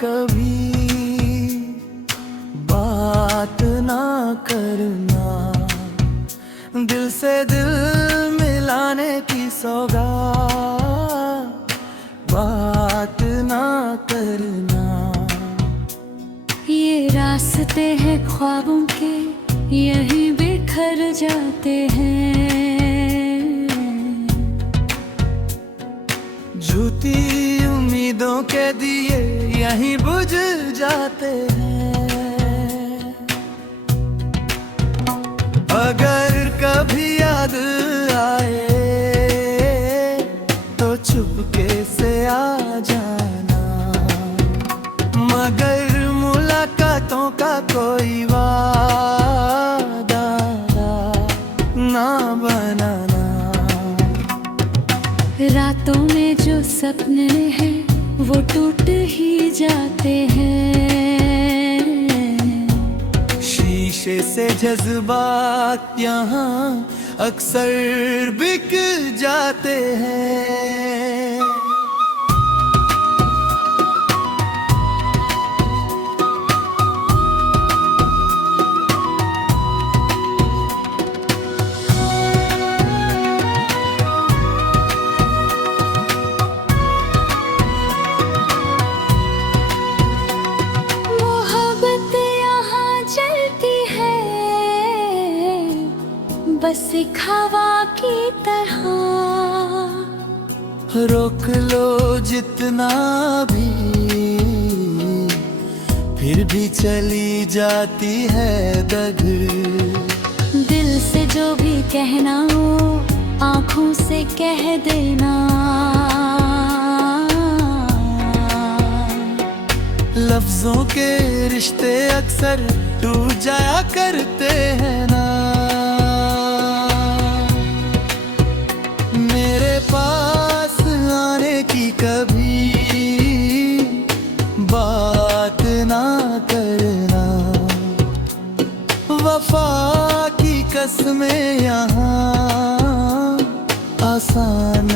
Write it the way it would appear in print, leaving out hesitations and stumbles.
कभी बात ना करना, दिल से दिल मिलाने की सौगात बात ना करना। ये रास्ते हैं ख्वाबों के, यहीं बिखर जाते हैं। झूठी उम्मीदों के दिए यहीं बुझ जाते हैं। अगर कभी याद आए तो चुपके से आ जाना, मगर मुलाकातों का कोई वादा ना बनाना। रातों में जो सपने हैं वो टूट ही जाते हैं। शीशे से जज्बात यहाँ अक्सर बिक जाते हैं। बस एक हवा की तरह रोक लो जितना भी, फिर भी चली जाती है दग। दिल से जो भी कहना हो आँखों से कह देना। लफ्जों के रिश्ते अक्सर टूट जाया करते हैं ना। मेरे पास आने की कभी बात ना करना, वफा की कसमें यहाँ आसान